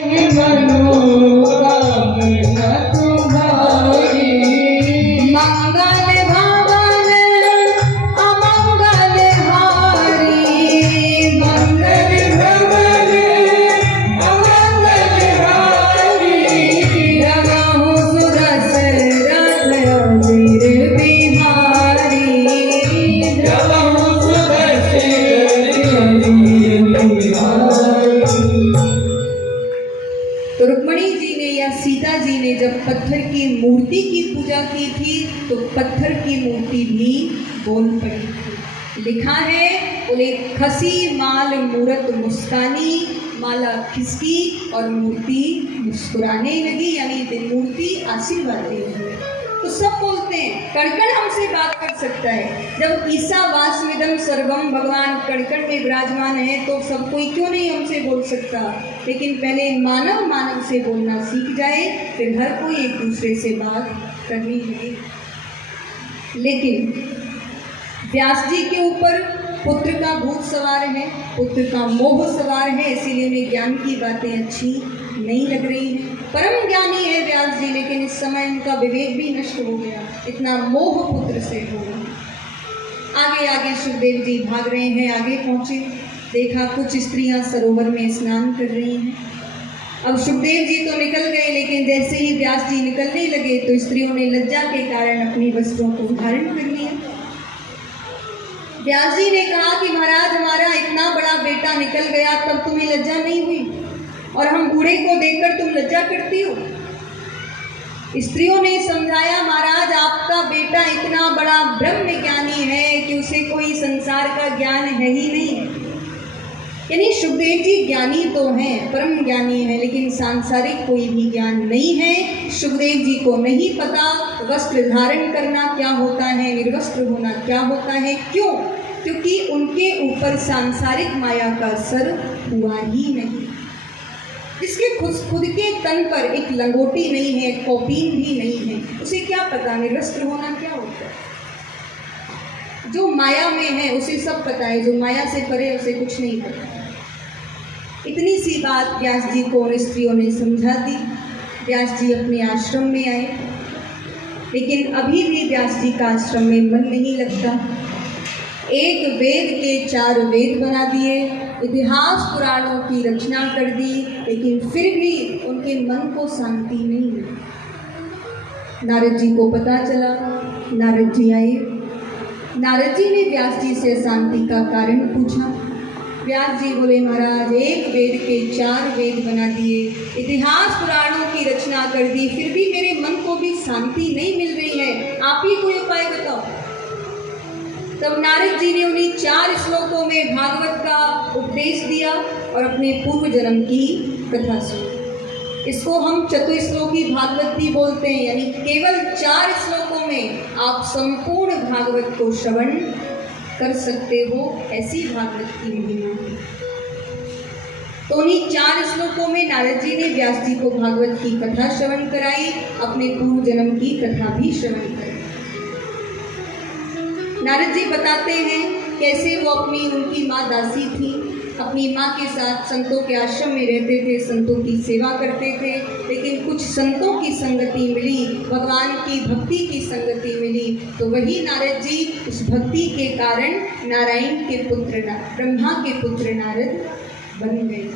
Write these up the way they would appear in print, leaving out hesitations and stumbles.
मनोकामना तुम्हारी मंगल भवन अमंगल हारी मंगल भवन अमंगल हारी रघु सुदशरथ अबीर बिहारी रघु सुदशरथ अबीर बिहारी। तो रुक्मणी जी ने या सीता जी ने जब पत्थर की मूर्ति की पूजा की थी तो पत्थर की मूर्ति भी बोल पड़ी थी। लिखा है, बोले खसी माल मूरत मुस्कानी, माला खिसकी और मूर्ति मुस्कुराने लगी, यानी मूर्ति आशीर्वाद दे रही है। तो सब बोलते हैं कड़कड़ हमसे बात कर सकता है। जब ईसा वासमिदम सर्वम भगवान कड़कड़ में विराजमान है तो सब कोई क्यों नहीं हमसे बोल सकता। लेकिन पहले मानव मानव से बोलना सीख जाए, फिर हर कोई एक दूसरे से बात करनी लगे। लेकिन व्यास जी के ऊपर पुत्र का भूत सवार है, पुत्र का मोह सवार है, इसीलिए उन्हें ज्ञान की बातें अच्छी नहीं लग रही हैं। परम ज्ञानी है व्यास जी, लेकिन इस समय उनका विवेक भी नष्ट हो गया, इतना मोह पुत्र से हो गया। आगे आगे सुखदेव जी भाग रहे हैं, आगे पहुंचे, देखा कुछ स्त्रियां सरोवर में स्नान कर रही हैं। अब सुखदेव जी तो निकल गए, लेकिन जैसे ही व्यास जी निकलने लगे तो स्त्रियों ने लज्जा के कारण अपनी वस्त्रों को धारण कर लिया। व्यास जी ने कहा कि महाराज हमारा इतना बड़ा बेटा निकल गया, तब तुम्हें लज्जा नहीं हुई, और हम बूढ़े को देखकर तुम लज्जा करती हो। स्त्रियों ने समझाया, महाराज आपका बेटा इतना बड़ा ब्रह्म ज्ञानी है कि उसे कोई संसार का ज्ञान है ही नहीं। यानी सुखदेव जी ज्ञानी तो हैं, परम ज्ञानी है, लेकिन सांसारिक कोई भी ज्ञान नहीं है। सुखदेव जी को नहीं पता वस्त्र धारण करना क्या होता है, निर्वस्त्र होना क्या होता है। क्यों? क्योंकि उनके ऊपर सांसारिक माया का असर हुआ ही नहीं। जिसके खुद के तन पर एक लंगोटी नहीं है, कौपीन भी नहीं है, उसे क्या पता निर्वस्त्र होना क्या होता है। जो माया में है उसे सब पता है, जो माया से परे उसे कुछ नहीं पता। इतनी सी बात व्यास जी को और स्त्रियों ने समझा दी। व्यास जी अपने आश्रम में आए, लेकिन अभी भी व्यास जी का आश्रम में मन नहीं लगता। एक वेद के 4 वेद बना दिए, इतिहास पुराणों की रचना कर दी, लेकिन फिर भी उनके मन को शांति नहीं मिली। नारद जी को पता चला, नारद जी आए। नारद जी ने व्यास जी से शांति का कारण पूछा। व्यास जी बोले, महाराज एक वेद के 4 वेद बना दिए, इतिहास पुराणों की रचना कर दी, फिर भी मेरे मन को भी शांति नहीं मिल रही है, आप ही कोई उपाय बताओ। तब नारद जी ने उन्हीं 4 श्लोकों में भागवत का उपदेश दिया और अपने पूर्व जन्म की कथा सुनी। इसको हम चतुश्लोकी भागवत भी बोलते हैं, यानी केवल 4 श्लोकों में आप संपूर्ण भागवत को श्रवण कर सकते हो, ऐसी भागवत की महिमा है। तो उन्हीं 4 श्लोकों में नारद जी ने व्यास जी को भागवत की कथा श्रवण कराई, अपने पूर्व जन्म की कथा भी श्रवण कराई। नारद जी बताते हैं कैसे वो उनकी माँ दासी थी, अपनी माँ के साथ संतों के आश्रम में रहते थे, संतों की सेवा करते थे। लेकिन कुछ संतों की संगति मिली, भगवान की भक्ति की संगति मिली, तो वही नारद जी उस भक्ति के कारण नारायण के पुत्र, ब्रह्मा के पुत्र नारद बन गए,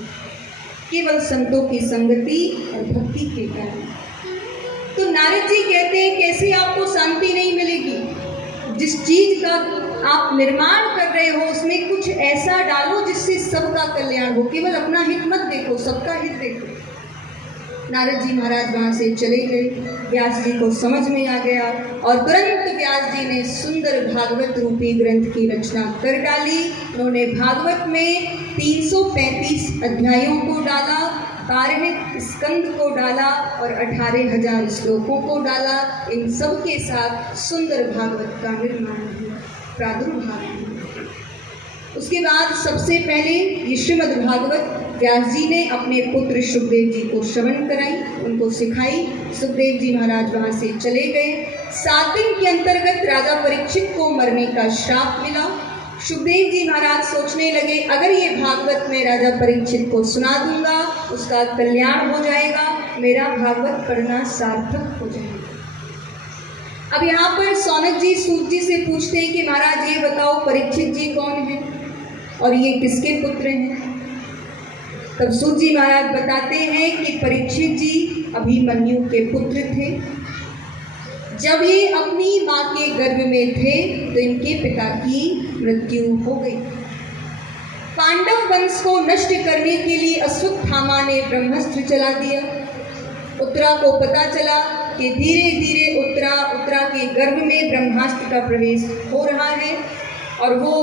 केवल संतों की संगति और भक्ति के कारण। तो नारद जी कहते हैं, कैसे आपको शांति नहीं मिलेगी? जिस चीज का आप निर्माण कर रहे हो उसमें कुछ ऐसा डालो जिससे सबका कल्याण हो, केवल अपना हित मत देखो, सबका हित देखो। नारद जी महाराज वहाँ से चले गए। व्यास जी को समझ में आ गया और तुरंत व्यास जी ने सुंदर भागवत रूपी ग्रंथ की रचना कर डाली। उन्होंने भागवत में 335 अध्यायों को डाला, 12 स्कंद को डाला और 18,000 श्लोकों को डाला। इन सब के साथ सुंदर भागवत का निर्माण हुआ, प्रादुर्भाव हुआ। उसके बाद सबसे पहले ये श्रीमद् भागवत व्यास जी ने अपने पुत्र सुखदेव जी को श्रवण कराई, उनको सिखाई। सुखदेव जी महाराज वहाँ से चले गए। 7 दिन के अंतर्गत राजा परीक्षित को मरने का श्राप मिला। सुखदेव जी महाराज सोचने लगे, अगर ये भागवत मैं राजा परीक्षित को सुना दूंगा, उसका कल्याण हो जाएगा, मेरा भागवत पढ़ना सार्थक हो जाएगा। अब यहाँ पर सौनक जी सूत जी से पूछते हैं कि महाराज ये बताओ परीक्षित जी कौन है और ये किसके पुत्र हैं। तब सूत जी महाराज बताते हैं कि परीक्षित जी अभिमन्यु के पुत्र थे। जब ये अपनी माँ के गर्भ में थे तो इनके पिता की मृत्यु हो गई। पांडव वंश को नष्ट करने के लिए अश्वत्थामा ने ब्रह्मास्त्र चला दिया। उत्तरा को पता चला कि धीरे धीरे उत्तरा के गर्भ में ब्रह्मास्त्र का प्रवेश हो रहा है और वो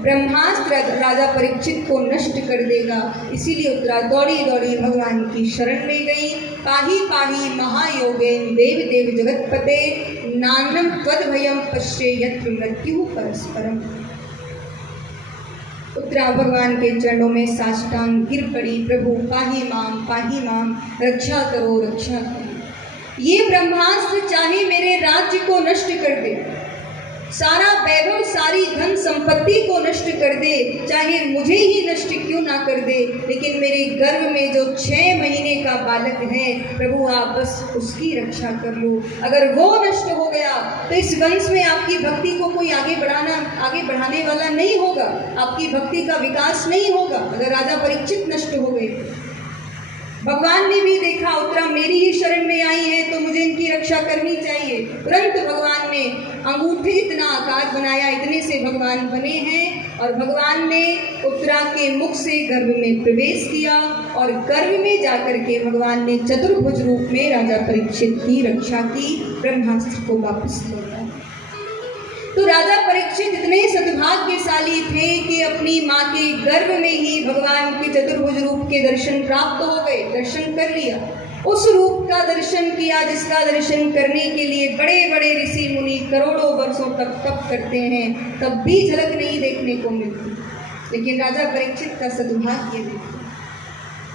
ब्रह्मास्त्र राजा परीक्षित को नष्ट कर देगा। इसीलिए उत्तरा दौड़ी दौड़ी भगवान की शरण में गई। पाही पाही महायोगेन देव देव जगतपते नानम त्वद भयम पश्ये यत्र मृत्यु परस्परम। उत्तरा भगवान के चरणों में साष्टांग गिर पड़ी, प्रभु पाही माम रक्षा करो रक्षा करो। ये ब्रह्मास्त्र चाहे मेरे राज्य को नष्ट कर दे, सारा वैभव सारी धन संपत्ति को नष्ट कर दे, चाहे मुझे ही नष्ट क्यों ना कर दे, लेकिन मेरे गर्भ में जो 6 महीने का बालक है प्रभु आप बस उसकी रक्षा कर लो। अगर वो नष्ट हो गया तो इस वंश में आपकी भक्ति को कोई आगे बढ़ाने वाला नहीं होगा, आपकी भक्ति का विकास नहीं होगा अगर राजा परीक्षित नष्ट हो गए। भगवान ने भी देखा उत्तरा मेरी ही शरण में आई है तो मुझे इनकी रक्षा करनी चाहिए। तुरंत भगवान ने अंगूठे इतना आकार बनाया, इतने से भगवान बने हैं और भगवान ने उत्तरा के मुख से गर्भ में प्रवेश किया और गर्भ में जाकर के भगवान ने चतुर्भुज रूप में राजा परीक्षित की रक्षा की, ब्रह्मास्त्र को वापस लौटा। तो राजा परीक्षित इतने सद्भाग्यशाली थे कि अपनी माँ के गर्भ में ही भगवान के चतुर्भुज रूप के दर्शन प्राप्त हो गए, दर्शन कर लिया। उस रूप का दर्शन किया जिसका दर्शन करने के लिए बड़े बड़े ऋषि मुनि करोड़ों वर्षों तक तप करते हैं, तब भी झलक नहीं देखने को मिलती। लेकिन राजा परीक्षित का सद्भाग्य देखो,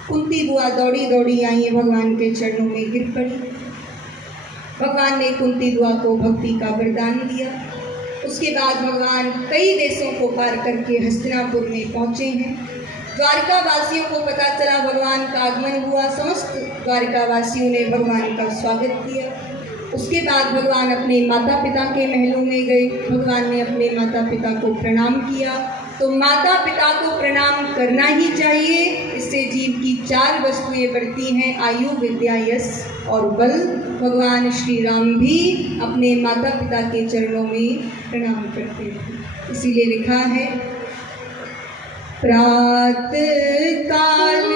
कुंती बुआ दौड़ी दौड़ी आई, भगवान के चरणों में गिर पड़ी। भगवान ने कुंती बुआ को भक्ति का वरदान दिया। उसके बाद भगवान कई देशों को पार करके हस्तिनापुर में पहुँचे हैं। द्वारिका वासियों को पता चला भगवान का आगमन हुआ, समस्त द्वारिका वासियों ने भगवान का स्वागत किया। उसके बाद भगवान अपने माता पिता के महलों में गए। भगवान ने अपने माता पिता को प्रणाम किया। तो माता पिता को प्रणाम करना ही चाहिए, इससे जीव की 4 वस्तुएं बढ़ती हैं, आयु विद्या यश और बल। भगवान श्री राम भी अपने माता पिता के चरणों में प्रणाम करते थे। इसीलिए लिखा है प्रातः काल